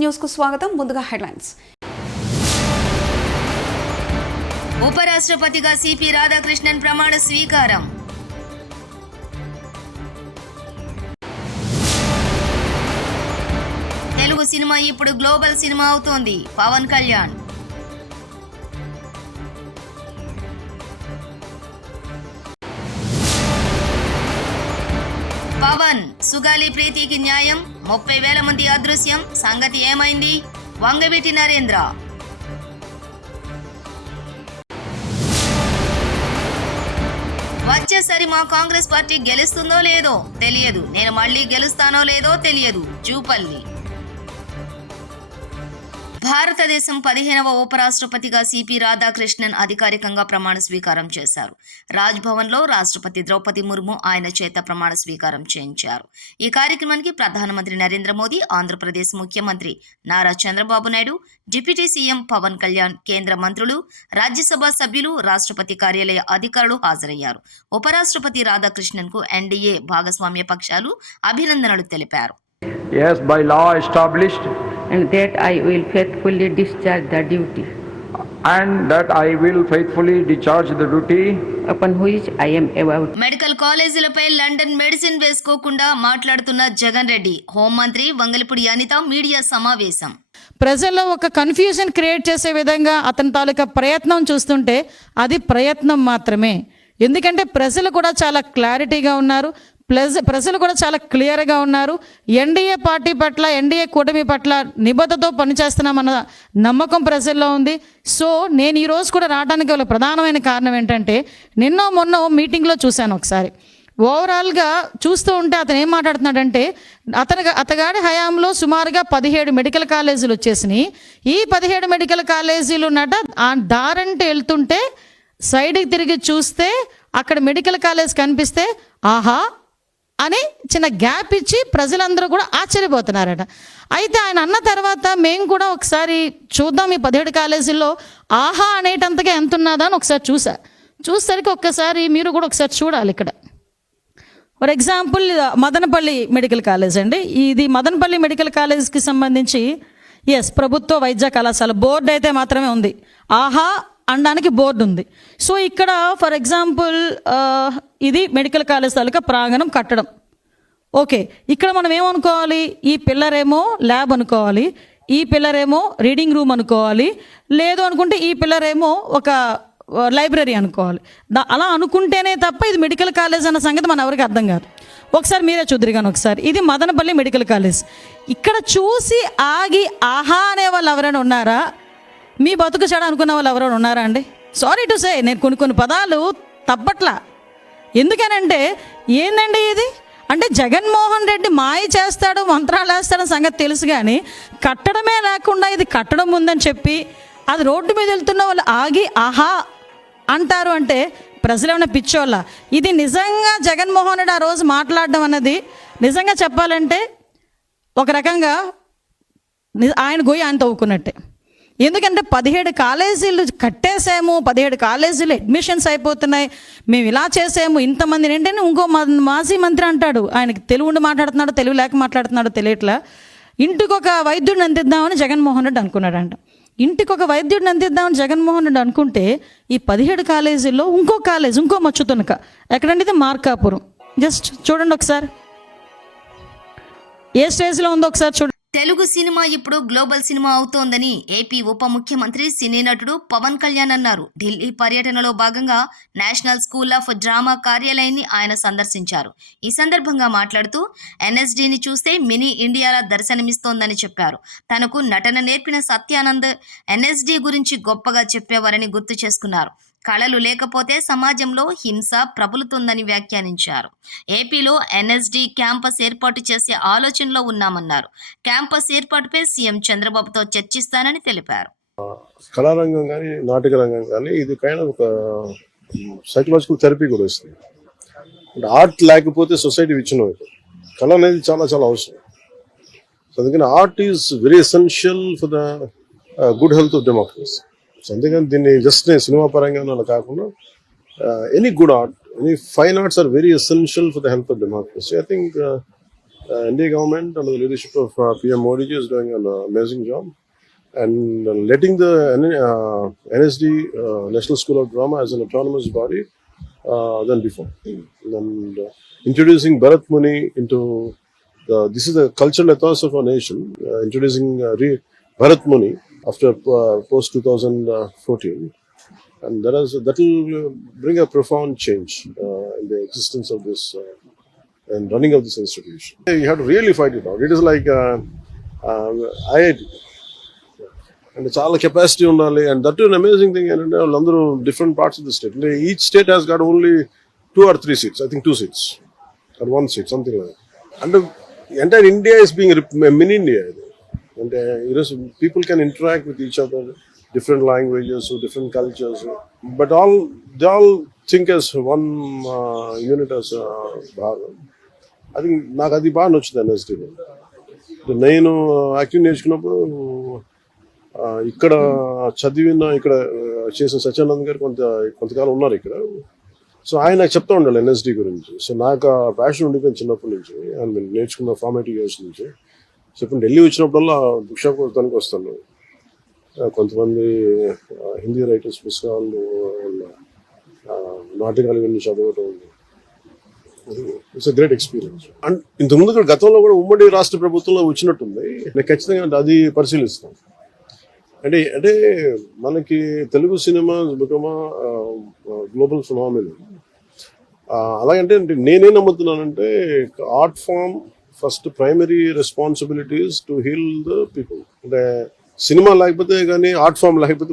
News కు స్వాగతం. ముందుగా హెడ్లైన్స్. ఉపరాష్ట్రపతిగా సిపి రాధాకృష్ణన్ ప్రమాణ స్వీకారం. తెలుగు సినిమా ఇప్పుడు గ్లోబల్ సినిమా అవుతోంది. పవన్ కళ్యాణ్. పవన్ సుగాలి ప్రీతికి న్యాయం, 30,000 మంది అదృశ్యం, సంగతి ఏమైంది? వంగవీటి నరేంద్ర. వచ్చేసరి మా కాంగ్రెస్ పార్టీ గెలుస్తుందో లేదో తెలియదు, నేను మళ్ళీ గెలుస్తానో లేదో తెలియదు. జూపల్లి. భారతదేశం 15వ ఉపరాష్ట్రపతిగా సిపి రాధాకృష్ణన్ అధికారికంగా ప్రమాణ స్వీకారం చేశారు. రాజ్భవన్లో రాష్ట్రపతి ద్రౌపది ముర్ము ఆయన చేత ప్రమాణ స్వీకారం చేయించారు. ఈ కార్యక్రమానికి ప్రధానమంత్రి నరేంద్ర మోదీ, ఆంధ్రప్రదేశ్ ముఖ్యమంత్రి నారా చంద్రబాబు నాయుడు, డిప్యూటీ సీఎం పవన్ కళ్యాణ్, కేంద్ర మంత్రులు, రాజ్యసభ సభ్యులు, రాష్ట్రపతి కార్యాలయ అధికారులు హాజరయ్యారు. ఉపరాష్ట్రపతి రాధాకృష్ణన్ కు ఎన్డీఏ భాగస్వామ్య పక్షాలు అభినందనలు తెలిపారు. Yes, by law established. And that I will faithfully discharge the duty. And that I will faithfully discharge the duty. Upon which I am about. Medical కాలేజీలపై లండన్ మెడిసిన్ వేసుకోకుండా మాట్లాడుతున్న జగన్ రెడ్డి. హోంమంత్రి వంగలపూడి అనిత మీడియా సమావేశం. ప్రజల్లో ఒక కన్ఫ్యూజన్ క్రియేట్ చేసే విధంగా అతని తాలూకా ప్రయత్నం చూస్తుంటే అది ప్రయత్నం మాత్రమే. ఎందుకంటే ప్రజలు కూడా చాలా క్లారిటీగా ఉన్నారు, ప్రజలు కూడా చాలా క్లియర్గా ఉన్నారు. ఎన్డీఏ పార్టీ పట్ల, ఎన్డీఏ కూటమి పట్ల నిబద్ధతతో పనిచేస్తున్నామన్న నమ్మకం ప్రజల్లో ఉంది. సో నేను ఈరోజు కూడా రావడానికి గల ప్రధానమైన కారణం ఏంటంటే, మొన్న మీటింగ్లో చూశాను ఒకసారి. ఓవరాల్గా చూస్తూ ఉంటే అతను ఏం మాట్లాడుతున్నాడంటే, అతగాడి హయాంలో సుమారుగా 17 మెడికల్ కాలేజీలు వచ్చేసినాయి. ఈ 17 మెడికల్ కాలేజీలు ఆ దారంటే వెళ్తుంటే సైడ్కి తిరిగి చూస్తే అక్కడ మెడికల్ కాలేజ్ కనిపిస్తే ఆహా అని చిన్న గ్యాప్ ఇచ్చి ప్రజలందరూ కూడా ఆశ్చర్యపోతున్నారట. అయితే ఆయన అన్న తర్వాత మేము కూడా ఒకసారి చూద్దాం ఈ 17 కాలేజీల్లో ఆహా అనేటంతగా ఎంత ఉన్నదా అని ఒకసారి చూసేసరికి ఒక్కసారి మీరు కూడా ఒకసారి చూడాలి. ఇక్కడ for example Madanapalle medical college అండి. ఇది మదనపల్లి మెడికల్ కాలేజ్కి సంబంధించి ప్రభుత్వ వైద్య కళాశాల బోర్డు అయితే మాత్రమే ఉంది. ఆహా అనడానికి బోర్డు ఉంది. సో ఇక్కడ ఫర్ ఎగ్జాంపుల్ ఇది మెడికల్ కాలేజ్ తాలూకా ప్రాంగణం కట్టడం. ఓకే, ఇక్కడ మనం ఏమనుకోవాలి? ఈ పిల్లర్ ఏమో ల్యాబ్ అనుకోవాలి, ఈ పిల్లర్ ఏమో రీడింగ్ రూమ్ అనుకోవాలి, లేదు అనుకుంటే ఈ పిల్లర్ ఏమో ఒక లైబ్రరీ అనుకోవాలి. అలా అనుకుంటేనే తప్ప ఇది మెడికల్ కాలేజ్ అన్న సంగతి మన ఎవరికి అర్థం కాదు. ఒకసారి మీరే చూద్దరుగాను. ఒకసారి ఇది మదనపల్లి మెడికల్ కాలేజ్. ఇక్కడ చూసి ఆగి ఆహా అనే వాళ్ళు ఎవరైనా ఉన్నారా? మీ బతుకు చెడ అనుకున్న వాళ్ళు ఎవరైనా ఉన్నారా అండి? సారీ టు సే, నేను కొన్ని పదాలు తప్పట్లా. ఎందుకనంటే ఏందండి ఇది అంటే, జగన్మోహన్ రెడ్డి మాయ చేస్తాడు, మంత్రాలు వేస్తాడని సంగతి తెలుసు, కానీ కట్టడమే లేకుండా ఇది కట్టడం ఉందని చెప్పి అది రోడ్డు మీద వెళ్తున్న వాళ్ళు ఆగి ఆహా అంటారు అంటే ప్రజలు ఏమైనా పిచ్చోళ్ళ? ఇది నిజంగా జగన్మోహన్ రెడ్డి ఆ రోజు మాట్లాడడం అన్నది నిజంగా చెప్పాలంటే ఒక రకంగా ఆయన గొయ్యి ఆయన తవ్వుకున్నట్టే. ఎందుకంటే 17 కాలేజీలు కట్టేసాము, 17 కాలేజీలు అడ్మిషన్స్ అయిపోతున్నాయి, మేము ఇలా చేసాము, ఇంతమందిని ఏంటంటే ఇంకో మాజీ మంత్రి అంటాడు, ఆయనకి తెలుగు ఉండి మాట్లాడుతున్నాడో తెలుగు లేక మాట్లాడుతున్నాడో తెలియట్లా, ఇంటికి ఒక వైద్యుడిని అందిద్దామని జగన్మోహన్ రెడ్డి అనుకున్నాడంట. ఇంటికి ఒక వైద్యుడిని అందిద్దామని జగన్మోహన్ రెడ్డి అనుకుంటే ఈ 17 కాలేజీల్లో ఇంకో కాలేజ్, ఇంకో మచ్చుతునక ఎక్కడంటే ఇది మార్కాపురం. జస్ట్ చూడండి ఒకసారి ఏ స్టేజ్లో ఉందో ఒకసారి చూడండి. తెలుగు సినిమా ఇప్పుడు గ్లోబల్ సినిమా అవుతోందని ఏపీ ఉప ముఖ్యమంత్రి సినీ నటుడు పవన్ కళ్యాణ్ అన్నారు. ఢిల్లీ పర్యటనలో భాగంగా నేషనల్ స్కూల్ ఆఫ్ డ్రామా కార్యాలయాన్ని ఆయన సందర్శించారు. ఈ సందర్భంగా మాట్లాడుతూ ఎన్ఎస్డీని చూస్తే మినీ ఇండియాలా దర్శనమిస్తోందని చెప్పారు. తనకు నటన నేర్పిన సత్యానంద్ ఎన్ఎస్డీ గురించి గొప్పగా చెప్పేవారని గుర్తు చేసుకున్నారు. కళలు లేకపోతే సమాజంలో హింస ప్రబలుతుందని వ్యాఖ్యానించారు. ఏపీలో ఎన్ఎస్డి క్యాంపస్ ఏర్పాటు చేసే ఆలోచనలో ఉన్నామన్నారు. క్యాంపస్ ఏర్పాటుపై సీఎం చంద్రబాబుతో చర్చిస్తానని తెలిపారు. కళారంగం కానీ నాటక రంగం కానీ ఇది కైండ్ ఒక సైకలాజికల్ థెరపీ కూడా ఇస్తుంది. అంటే ఆర్ట్ లేకపోతే సొసైటీ విచ్ఛిన్నం అవుతుంది. కళ అనేది చాలా చాలా అవసరం. అందుకని art is very essential for the good health of democracy. అందుకని దీన్ని జస్ట్ నేను సినిమా పరంగా కాకుండా any good art, any fine arts are very essential for the health of democracy. I think India government under the leadership of PM Modi ji is doing an amazing job, and letting the NSD National School of Drama as an autonomous body than before, and introducing Bharat Muni into this is the cultural ethos of our nation. Introducing Bharat Muni after post 2014, and that will bring a profound change in the existence of this and running of this institution. You have to really fight it out. It is like IIT. And చాలా capacity ఉండాలి. And that an amazing thing ఏంటంటే వాళ్ళందరూ different parts of the state. అంటే each state has got only 2 or 3 seats. I think 2 seats or 1 seat, something like that. And entire India is being mini India. And people can interact with each other, different languages, different cultures, but they all think as one unit as Bharat. I think నాకు అది బాగా నచ్చుతుంది ఎన్ఎస్డీలో. నేను acting నేర్చుకున్నప్పుడు ఇక్కడ చదివిన ఇక్కడ చేసిన సత్యానంద్ గారు కొంతకాలం ఉన్నారు ఇక్కడ. సో ఆయన నాకు చెప్తా ఉండాలి ఎన్ఎస్డి గురించి. సో నాకు ఆ ప్యాషన్ ఉండిపోయింది చిన్నప్పటి నుంచి, నేను నేర్చుకున్న ఫార్మేటివ్ ఇయర్స్ నుంచి. సో ఇప్పుడు ఢిల్లీ వచ్చినప్పుడల్లా బుక్ షాప్ తనకు వస్తాను. కొంతమంది హిందీ రైటర్స్ పుస్తకాలు నాటకాలు ఇవన్నీ చదవటం. It's great experience. అండ్ ఇంతకుముందు కూడా గతంలో కూడా ఉమ్మడి రాష్ట్ర ప్రభుత్వంలో వచ్చినట్టుంది. నేను ఖచ్చితంగా అది పరిశీలిస్తాను. అంటే మనకి Telugu cinema become global phenomenon. అలాగంటే నేనేం నమ్ముతున్నానంటే art form first primary responsibilities to heal the people. అంటే సినిమా లేకపోతే కానీ ఆర్ట్ ఫామ్ లేకపోతే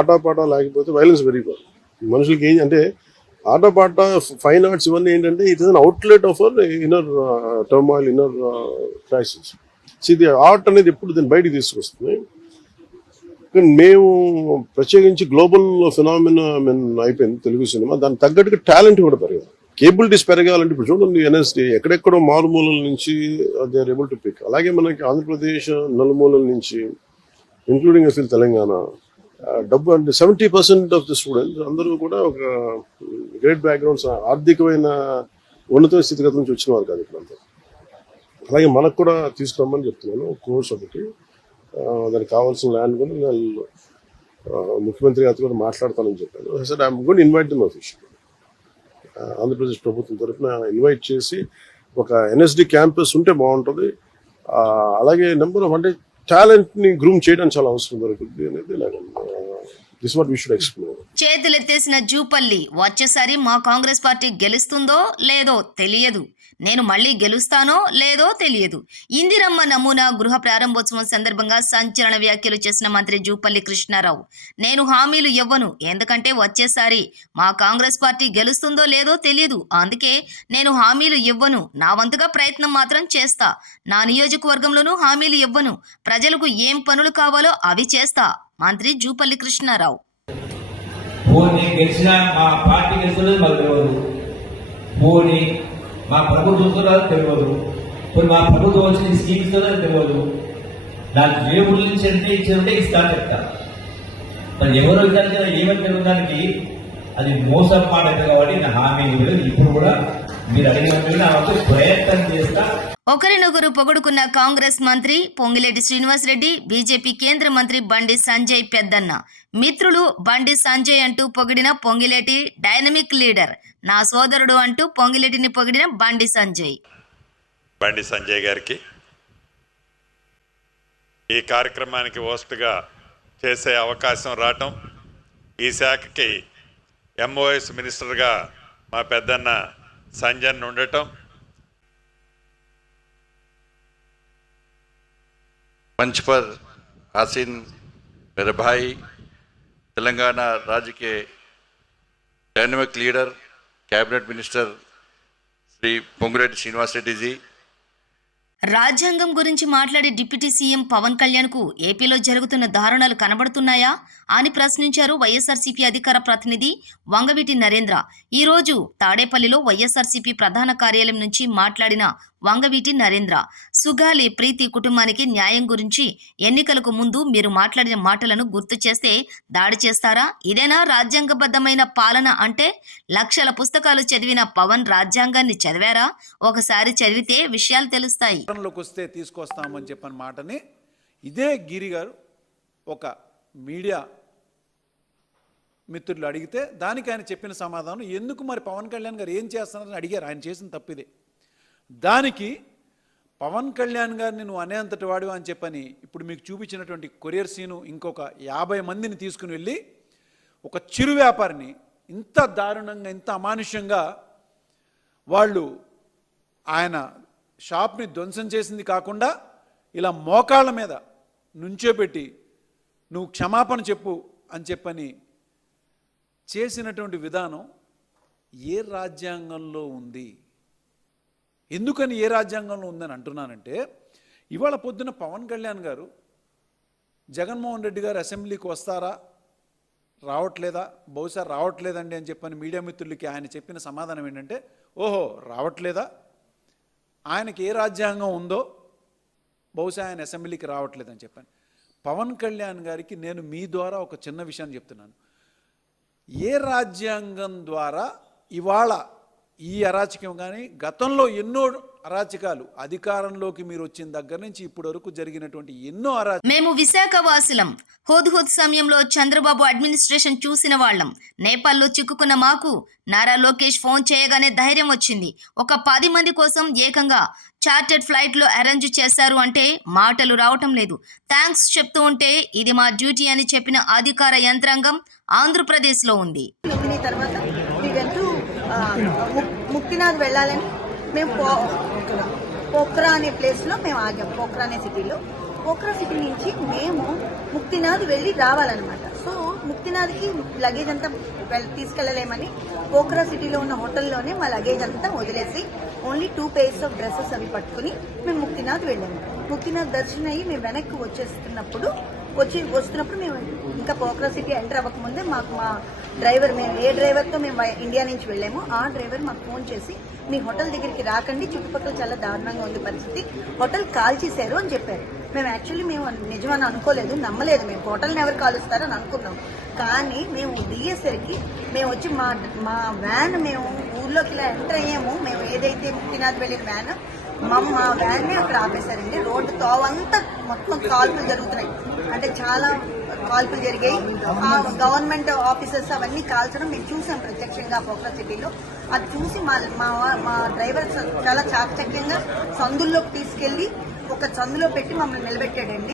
ఆటపాట లేకపోతే వైలెన్స్ పెరిగిపోతుంది మనుషులకి. ఏం అంటే ఆటపాట ఫైన్ ఆర్ట్స్ ఇవన్నీ ఏంటంటే it is an outlet of our inner turmoil, inner crisis. ఇది ఆర్ట్ అనేది ఎప్పుడు దీన్ని బయటికి తీసుకొస్తుంది. మేము ప్రత్యేకించి గ్లోబల్ ఫినామినన్ అయిపోయింది తెలుగు సినిమా. దానికి తగ్గట్టుగా టాలెంట్ కూడా పెరగాలి, కేబిలిటీస్ పెరగాలంటే. ఇప్పుడు చూడండి ఎన్ఎస్డి ఎక్కడెక్కడో మారుమూలల నుంచి they are able to pick. అలాగే మనకి ఆంధ్రప్రదేశ్ నలుమూలల నుంచి ఇంక్లూడింగ్ అసలు తెలంగాణ డబ్బు అంటే 70% ఆఫ్ ది స్టూడెంట్స్ అందరూ కూడా ఒక గ్రేట్ బ్యాక్గ్రౌండ్స్, ఆర్థికమైన ఉన్నత స్థితిగతుల నుంచి వచ్చిన వారు కాదు ఇక్కడంతా. అలాగే మనకు కూడా తీసుకురమ్మని చెప్తున్నాను కోర్స్ ఒకటి. దానికి కావాల్సిన ల్యాండ్ కూడా నేను ముఖ్యమంత్రి గారితో కూడా మాట్లాడతానని చెప్పాను. Sir I'm going to invite them official. Andhra Pradesh ప్రభుత్వం తరఫున ఇన్వైట్ చేసి ఒక ఎన్ఎస్డి క్యాంపస్ ఉంటే బాగుంటుంది. అలాగే నెంబర్ ఆఫ్ అంటే టాలెంట్ని గ్రూమ్ చేయడానికి చాలా అవసరం దొరుకుతుంది అనేది this what we should explore. చేతులెత్తేసిన జూపల్లి వచ్చేసారి మా కాంగ్రెస్ పార్టీ గెలుస్తుందో లేదో తెలియదు, నేను మళ్ళీ గెలుస్తానో లేదో తెలియదు. ఇందిరమ్మ నమూనా గృహ ప్రారంభోత్సవం సందర్భంగా సంచలన వ్యాఖ్యలు చేసిన మంత్రి జూపల్లి కృష్ణారావు, నేను హామీలు ఇవ్వను, ఎందుకంటే వచ్చేసారి మా కాంగ్రెస్ పార్టీ గెలుస్తుందో లేదో తెలియదు, అందుకే నేను హామీలు ఇవ్వను, నా వంతుగా ప్రయత్నం మాత్రం చేస్తా, నా నియోజకవర్గంలోనూ హామీలు ఇవ్వను, ప్రజలకు ఏం పనులు కావాలో అవి చేస్తా. మంత్రి జూపల్లి కృష్ణారావు. మా ప్రభుత్వం తెలియదు, కొన్ని మా ప్రభుత్వం వచ్చిన స్కీమ్స్ తెలియదు. నాకు జేబుల నుంచి అంటే ఇచ్చారంటే ఇస్తా చెప్తా. మరి ఎవరో ఇచ్చారు కదా ఏమని తెలియడానికి అది మోసం మాట కాబట్టి నా హామీ ఇప్పుడు కూడా మీరు అడిగినట్టు నా ప్రయత్నం చేస్తా. ఒకరినొకరు పొగుడుకున్న కాంగ్రెస్ మంత్రి పొంగిలేటి శ్రీనివాసరెడ్డి, బీజేపీ కేంద్ర మంత్రి బండి సంజయ్ పెద్దన్న. మిత్రులు బండి సంజయ్ అంటూ పొగిడిన పొంగిలేటి డైనమిక్ లీడర్, నా సోదరుడు అంటూ పొంగిలేటిని పొగిడిన బండి సంజయ్. బండి సంజయ్ గారికి ఈ కార్యక్రమానికి హోస్ట్గా చేసే అవకాశం రావటం, ఈ శాఖకి ఎంఓఎస్ మినిస్టర్గా మా పెద్దన్న సంజయ్ ఉండటం, मंच पर आसीन मेरे भाई तेलंगाना राज्य के dynamic leader cabinet minister Shri Ponguleti Srinivas Reddy ji. రాజ్యాంగం గురించి మాట్లాడే డిప్యూటీ సీఎం పవన్ కళ్యాణ్కు ఏపీలో జరుగుతున్న దారుణాలు కనబడుతున్నాయా అని ప్రశ్నించారు వైఎస్ఆర్సీపీ అధికార ప్రతినిధి వంగవీటి నరేంద్ర. ఈరోజు తాడేపల్లిలో వైఎస్ఆర్సీపీ ప్రధాన కార్యాలయం నుంచి మాట్లాడిన వంగవీటి నరేంద్ర. సుగాలి ప్రీతి కుటుంబానికి న్యాయం గురించి ఎన్నికలకు ముందు మీరు మాట్లాడిన మాటలను గుర్తు చేస్తే దాడి చేస్తారా? ఇదేనా రాజ్యాంగబద్ధమైన పాలన అంటే? లక్షల పుస్తకాలు చదివిన పవన్ రాజ్యాంగాన్ని చదివారా? ఒకసారి చదివితే విషయాలు తెలుస్తాయి. లోకి వస్తే తీసుకొస్తామని చెప్పిన మాటని ఇదే గిరి గారు ఒక మీడియా మిత్రులు అడిగితే దానికి ఆయన చెప్పిన సమాధానం, ఎందుకు మరి పవన్ కళ్యాణ్ గారు ఏం చేస్తున్నారని అడిగారు. ఆయన చేసిన తప్పిదే. దానికి పవన్ కళ్యాణ్ గారిని నువ్వు అనేంతటి వాడు అని చెప్పని ఇప్పుడు మీకు చూపించినటువంటి కొరియర్ సీను ఇంకొక 50 మందిని తీసుకుని వెళ్ళి ఒక చిరు వ్యాపారిని ఇంత దారుణంగా, ఇంత అమానుష్యంగా వాళ్ళు ఆయన షాప్ని ధ్వంసం చేసింది కాకుండా ఇలా మోకాళ్ళ మీద నుంచోబెట్టి నువ్వు క్షమాపణ చెప్పు అని చెప్పని చేసినటువంటి విధానం ఏ రాజ్యాంగంలో ఉంది? ఎందుకని ఏ రాజ్యాంగంలో ఉందని అంటున్నానంటే, ఇవాళ పొద్దున పవన్ కళ్యాణ్ గారు జగన్మోహన్ రెడ్డి గారు అసెంబ్లీకి వస్తారా, రావట్లేదా, బహుశా రావట్లేదండి అని చెప్పని మీడియా మిత్రులకి ఆయన చెప్పిన సమాధానం ఏంటంటే, ఓహో రావట్లేదా, ఆయనకి ఏ రాజ్యాంగం ఉందో బహుశా ఆయన అసెంబ్లీకి రావట్లేదని చెప్పాను. పవన్ కళ్యాణ్ గారికి నేను మీ ద్వారా ఒక చిన్న విషయాన్ని చెప్తున్నాను. ఏ రాజ్యాంగం ద్వారా ఇవాళ ఈ అరాచకం కానీ గతంలో ఎన్నో అరాచకాలు అధికారంలోకి మీరు వచ్చిన దగ్గర నుంచి ఇప్పటి వరకు జరిగినటువంటి ఎన్నో మేము విశాఖ వాసులం. హుద్హుద్ సమయంలో చంద్రబాబు అడ్మినిస్ట్రేషన్ చూసిన వాళ్ళం. నేపాల్లో చిక్కుకున్న మాకు నారా లోకేష్ ఫోన్ చేయగానే ధైర్యం వచ్చింది. ఒక 10 మంది కోసం ఏకంగా చార్టెడ్ ఫ్లైట్లో అరేంజ్ చేశారు అంటే మాటలు రావటం లేదు. థ్యాంక్స్ చెప్తూ ఉంటే ఇది మా డ్యూటీ అని చెప్పిన అధికార యంత్రాంగం ఆంధ్రప్రదేశ్లో ఉంది. తర్వాత ముక్తినాథ్ వెళ్ళాలని మేము పోఖ్రా అనే ప్లేస్లో మేము ఆగాం. పోఖ్రా అనే సిటీలో. పోఖ్రా సిటీ నుంచి మేము ముక్తినాథ్ వెళ్ళి రావాలన్నమాట. సో ముక్తినాథ్కి లగేజ్ అంతా తీసుకెళ్ళలేమని పోఖ్రా సిటీలో ఉన్న హోటల్లోనే మా లగేజ్ అంతా వదిలేసి ఓన్లీ 2 pairs ఆఫ్ డ్రెస్సెస్ అవి పట్టుకుని మేము ముక్తినాథ్ వెళ్ళాము. ముక్తినాథ్ దర్శనం అయ్యి మేము వెనక్కి వస్తున్నప్పుడు మేము ఇంకా పోఖ్రా సిటీ ఎంటర్ అవ్వకముందే మాకు మా డ్రైవర్, మేము ఏ డ్రైవర్తో మేము ఇండియా నుంచి వెళ్ళామో ఆ డ్రైవర్ మాకు ఫోన్ చేసి, మీ హోటల్ దగ్గరికి రాకండి, చుట్టుపక్కల చాలా దారుణంగా ఉంది పరిస్థితి, హోటల్ కాల్ చేశారు అని చెప్పారు. మేము నిజమని అనుకోలేదు, నమ్మలేదు. మేము హోటల్ని ఎవరు కాలుస్తారో అని అనుకున్నాం. కానీ మేము దిగేసరికి మేము వచ్చి మా వ్యాన్ మేము ఊర్లోకి ఇలా ఎంటర్ అయ్యాము. మేము ఏదైతే ముక్తినాథ్ వెళ్ళిన వ్యాన్, మా వ్యాన్ని అక్కడ ఆపేశారండి. రోడ్డు తోవంతా మొత్తం కాల్పులు జరుగుతున్నాయి. అంటే చాలా కాల్పులు జరిగాయి. ఆ గవర్నమెంట్ ఆఫీసర్స్ అవన్నీ కాల్చడం మేము చూసాం ప్రత్యక్షంగా పోఖ్రా సిటీలో. అది చూసి మా డ్రైవర్ చాలా చాకచక్యంగా సందుల్లోకి తీసుకెళ్లి ఒక సందులో పెట్టి మమ్మల్ని నిలబెట్టాడండి.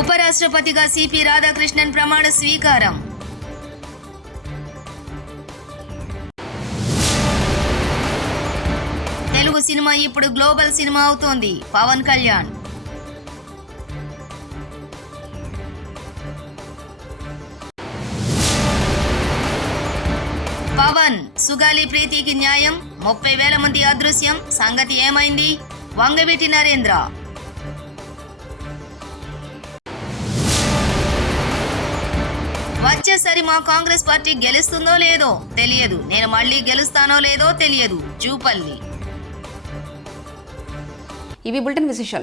ఉపరాష్ట్రపతిగా సిపి రాధాకృష్ణన్ ప్రమాణ స్వీకారం. తెలుగు సినిమా ఇప్పుడు గ్లోబల్ సినిమా అవుతోంది. పవన్ కళ్యాణ్. పవన్ సుగాలి ప్రీతికి న్యాయం, 30,000 మంది అదృశ్యం, సంగతి ఏమైంది? వంగవీటి నరేంద్ర. వచ్చేసరి మా కాంగ్రెస్ పార్టీ గెలుస్తుందో లేదో తెలియదు, నేను మళ్ళీ గెలుస్తానో లేదో తెలియదు. జూపల్లి. ఇవి బులెటిన్ విశేషాలు.